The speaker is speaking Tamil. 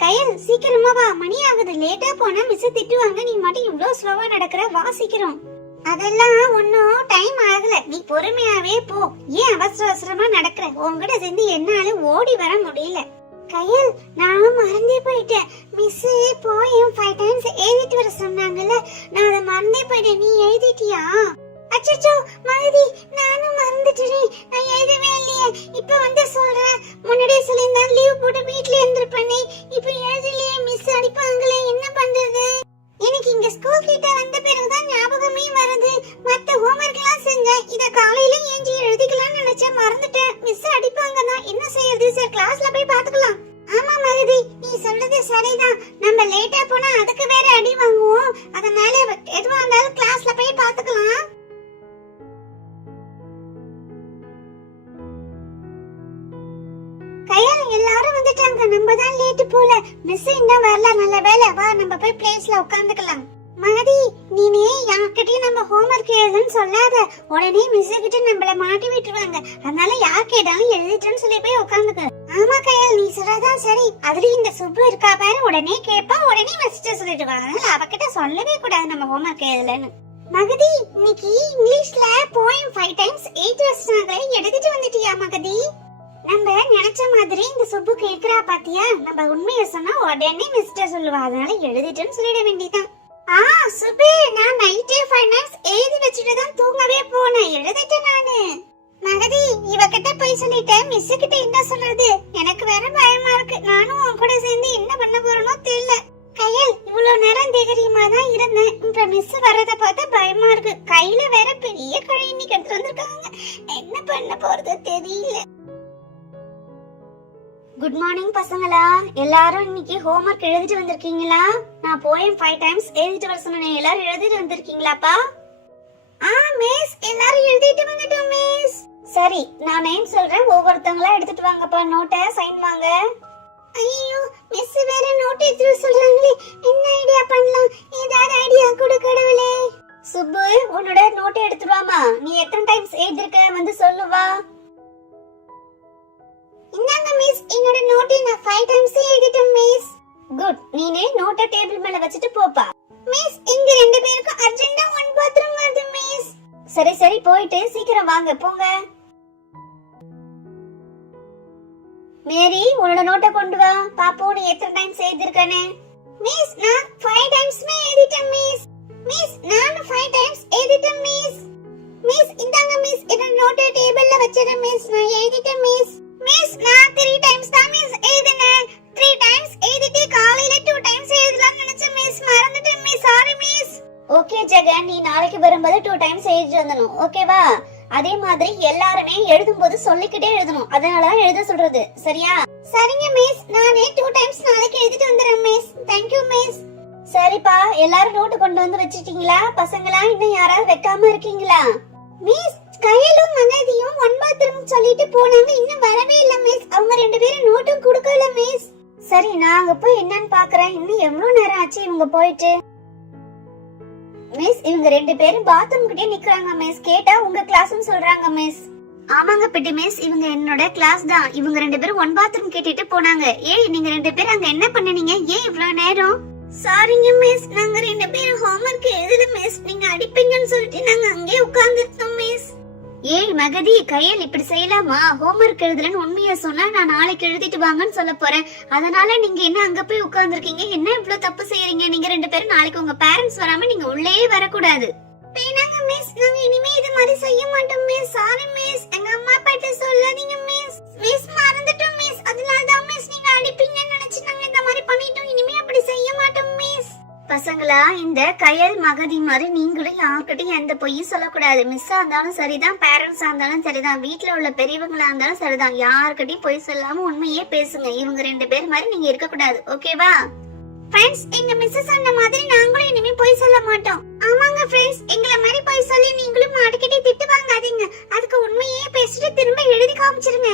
கயல் சீக்கிரமா வா, மணி ஆகுது. லேட்டா போனா மிஸ் திட்டுவாங்க. நீ மட்டும் இவ்ளோ ஸ்லோவா நடக்கற, வா சீக்கிரம். அதெல்லாம் ஒன்னும் டைம் ஆகல, நீ பொறுமையாவே போ. ஏன் அவசர அவசரமா நடக்கற? உன்கிட்ட சேர்ந்து என்னால ஓடி வர முடியல. கயல், நான் மறந்தே போயிட்டேன். மிஸ் போயும் 5 டைம்ஸ் எழுதிட்டு வர சொன்னாங்கல்ல, நான் அதை மறந்தே போயிட்டேன். நீ எழுதிட்டியா? அச்சச்சோ மகதி, நானும் மறந்துட்டேன். நான் எழுதவே இல்லையே. இப்ப வந்து சொல்றேன். முன்னாடியே சொல்லியிருந்தா லீவ் போட்டு வீட்ல இருந்திருப்பேனே. இப்ப எழுதலையே, மிஸ் அடிப்பாங்களே, என்ன பண்றது? எனக்கு இங்க ஸ்கூல் கிட்ட வந்த பிறகுதான் ஞாபகமே வருது. மத்த ஹோம்வொர்க் எல்லாம் செஞ்சேன். இத காலையில ஏஞ்சி எழுதிக்கலாம்னு நினைச்சேன், மறந்துட்டேன். மிஸ் அடிப்பாங்க தான், என்ன செய்யறது? சார் கிளாஸ்ல போய் பாத்துக்கலாம். ஆமா மகதி, நீ சொல்றது சரிதான். நம்ம லேட்டா போனா அதுக்கு வேற அடி வாங்குவோம். அதனால எதுவா இருந்தாலும் கிளாஸ்ல போய் பாத்துக்கலாம். கயல், எல்லாரும் வந்துட்டாங்க. நம்ம தான் லேட் போல. மிஸ் இன்னும் வரல. நல்ல வேளை. வா, நம்ம போய் பிளேஸ்ல உட்கார்ந்துக்கலாம். மகதி, நீனே யார்கிட்டயும் நம்ம ஹோம்வொர்க் எழுதுன்னு சொல்லாத. உடனே மிஸ் கிட்ட நம்மள மாட்டி விட்டுருவாங்க. அதனால யார் கேட்டாலும் எழுதிட்டேன்னு சொல்லி போய் உட்கார்ந்துக்க. ஆமா கயல், நீ சொல்றதான் சரி. அதுலயும் இந்த சுப்பு இருக்கா பாரு, உடனே கேப்பா, உடனே மிஸ்ட்ட சொல்லிடுவாங்க. அதனால அவகிட்ட சொல்லவே கூடாது நம்ம ஹோம்வொர்க் எழுதலன்னு. மகதி, இன்னைக்கு இங்கிலீஷ்ல போயம் 5 டைம்ஸ் 8 வர்ஸ்னால எழுதிட்டு வந்துட்டியா மகதி? நம்ம நினைச்ச மாதிரி இந்த சுப்பு கேக்குறா பாத்தியா? நம்ம உண்மையை சொன்னா உடனே மிஸ்ட்ட சொல்லுவா. அதனால எழுதிட்டேன்னு சொல்லிட வேண்டியதான். சுப்பு, நான் நைட்டே 5 டைம்ஸ் எழுதி வச்சுட்டு தான் தூங்கவே போனேன். எழுதிட்டேன் நானு. மகதி, இவகிட்ட போய் சொல்லிட்டேன். மிஸ் கிட்ட என்ன சொல்றது? எனக்கு வேற பயமா இருக்கு. நானும் உன் கூட சேர்ந்து என்ன பண்ண போறேனோ தெரியல. கயல், இவ்வளவு நேரம் தைரியமா தான் இருந்தேன். இப்ப மிஸ் வரத பார்த்தா பயமா இருக்கு. கையில வேற பெரிய கழி இன்னைக்கு எடுத்து வந்திருக்காங்க. என்ன பண்ண போறது தெரியல. குட் மார்னிங் பசங்களா. எல்லாரும் இன்னைக்கு ஹோம்வொர்க் எழுதிட்டு வந்திருக்கீங்களா? நான் போயம் 5 டைம்ஸ் எழுதிட்டு வர சொன்னேன். எல்லாரும் எழுதிட்டு வந்திருக்கீங்களாப்பா? மிஸ், எல்லாரும் எழுதிட்டு வந்துட்டோம் மிஸ். சரி, நான் நேம் சொல்றேன், ஒவ்வொருத்தங்களா எடுத்துட்டு வாங்கப்பா. நோட்டை சைன் வாங்க. ஐயோ, மிஸ் வேற நோட் எடுத்து சொல்றாங்களே, என்ன ஐடியா பண்ணலாம்? ஏதாவது ஐடியா கொடு கடவுளே. சுப்பு, உன்னோட நோட்டை எடுத்துட்டு வாமா. நீ எத்தனை டைம்ஸ் எழுதிருக்க வந்து சொல்லுவா. இந்தாங்க மிஸ், என்னோட நோட்டை நான் 5 டைம்ஸ் எழுதிட்டேன் மிஸ். குட். நீனே நோட்டை டேபிள் மேல வச்சிட்டு போப்பா. மிஸ், இங்க ரெண்டு பேருக்கும் அர்ஜென்ட்டா 1 பாத்ரூம் வருது மிஸ். சரி சரி, போயிட்டு சீக்கிரம் வாங்க, போங்க. மேரி, உன்னோட நோட்டை கொண்டு வா. பாப்போம் நீ எத்தனை டைம்ஸ் எழுதிருக்கனே. மிஸ், நான் 5 டைம்ஸ்மே எழுதிட்டேன் மிஸ். மிஸ், நான் 5 டைம்ஸ் எழுதிட்டேன் மிஸ். மிஸ், இந்தாங்க மிஸ், என்னோட நோட்டை டேபிள்ல வச்சிரேன் மிஸ். நான் எழுதிட்டேன் மிஸ். மிஸ், நான் 3 டைம்ஸ் தான் மிஸ் எழுதினேன். 3 டைம்ஸ் எழுதிட்டு காலையில 2 டைம்ஸ் எழுதலாம்னு நினைச்சேன் மிஸ், மறந்துட்டேன் miss. Sorry miss. Okay Jagan, நீ நாளைக்கு வரும்போது 2 டைம்ஸ் எழுதிட்டு வரணும், ஓகேவா? அதே மாதிரி எல்லாரும் எழுதும்போது சொல்லிக்கிட்டே எழுதணும். அதனால தான் எழுத சொல்றது, சரியா? சரிங்க மிஸ், நானே 2 டைம்ஸ் நாளைக்கு எழுதிட்டு வந்துறேன் மிஸ். Thank you miss. சரிப்பா, எல்லாரும் நோட் கொண்டு வந்து வச்சிட்டீங்களா? பசங்களா இன்னும் யாராவது வைக்காம இருக்கீங்களா? மிஸ், கயலும் மகதியும் 1 பாத்ரூம் சொல்லிட்டு போனாங்க, இன்னும் வரவே இல்ல மிஸ். அவங்க ரெண்டு பேரும் நோட்டும் கொடுக்கல மிஸ். சரி, நான் அங்க போய் என்னன்னு பாக்குறேன். இன்னும் எவ்வளவு நேரம் ஆச்சு இவங்க போயிட்டு? மிஸ், இவங்க ரெண்டு பேரும் பாத்ரூம் கிட்டே நிக்கறாங்க மிஸ். கேட்டா உங்க கிளாஸ்னு சொல்றாங்க மிஸ். ஆமாங்க பிட்டி மிஸ், இவங்க என்னோட கிளாஸ் தான். இவங்க ரெண்டு பேரும் 1 பாத்ரூம் கேட்டிட்டு போனாங்க. ஏய், நீங்க ரெண்டு பேரும் அங்க என்ன பண்ணீங்க? ஏன் இவ்வளவு நேரம்? சாரிங்க மிஸ், நாங்க ரெண்டு பேரும் ஹோம்வொர்க் எழுதல மிஸ். நீங்க அடிப்பீங்கன்னு சொல்லிட்டு நாங்க அங்கேயே உட்கார்ந்துட்டோம் மிஸ். ஏய் மகதி, கையில் இப்படி செய்யலாமா? ஹோம்வொர்க் எழுதலன்னு உண்மையா சொன்னா நான் நாளைக்கு எழுதிட்டு வாங்கன்னு சொல்ல போறேன். அதனால நீங்க என்ன அங்க போய் உட்கார்ந்துருக்கீங்க? என்ன இவ்வளவு தப்பு செய்யறீங்க? நீங்க ரெண்டு பேரும் நாளைக்கு உங்க பேரண்ட்ஸ் வராம நீங்க உள்ளேயே வரக்கூடாது. பேனாங்க மிஸ், நாங்க இனிமே இது மாதிரி செய்ய மாட்டோம் மிஸ். சாரி மிஸ், எங்க அம்மா அப்பாட்ட சொல்லாதீங்க மிஸ். மிஸ், மறந்துட்டோம் மிஸ். அதனால தான் மிஸ் நீங்க அடிப்பீங்கன்னு நினைச்சு நாங்க இந்த மாதிரி பண்ணிட்டோம். இனிமே அப்படி செய்ய மாட்டோம் மிஸ். பசங்களா, இந்த கயல் மகதி மாதிரி நீங்களும் யார்கிட்டையும் எந்த பொய்யும் சொல்லக்கூடாது. மிஸ்ஸா இருந்தாலும் சரிதான், பேரண்ட்ஸா இருந்தாலும் சரிதான், வீட்டுல உள்ள பெரியவங்களா இருந்தாலும் சரிதான், யார்கிட்டையும் பொய் சொல்லாம உண்மையே பேசுங்க. இவங்க ரெண்டு பேர் மாதிரி நீங்க இருக்க கூடாது, ஓகேவா? ஃப்ரெண்ட்ஸ், எங்க மிஸ் சொன்ன மாதிரி நாங்களும் இனிமே பொய் சொல்ல மாட்டோம். ஆமாங்க ஃப்ரெண்ட்ஸ், எங்களை மாதிரி பொய் சொல்லி நீங்களும் மாட்டிக்கிட்டே திட்டு வாங்காதீங்க. அதுக்கு உண்மையே பேசிட்டு திரும்ப எழுதி காமிச்சிருங்க.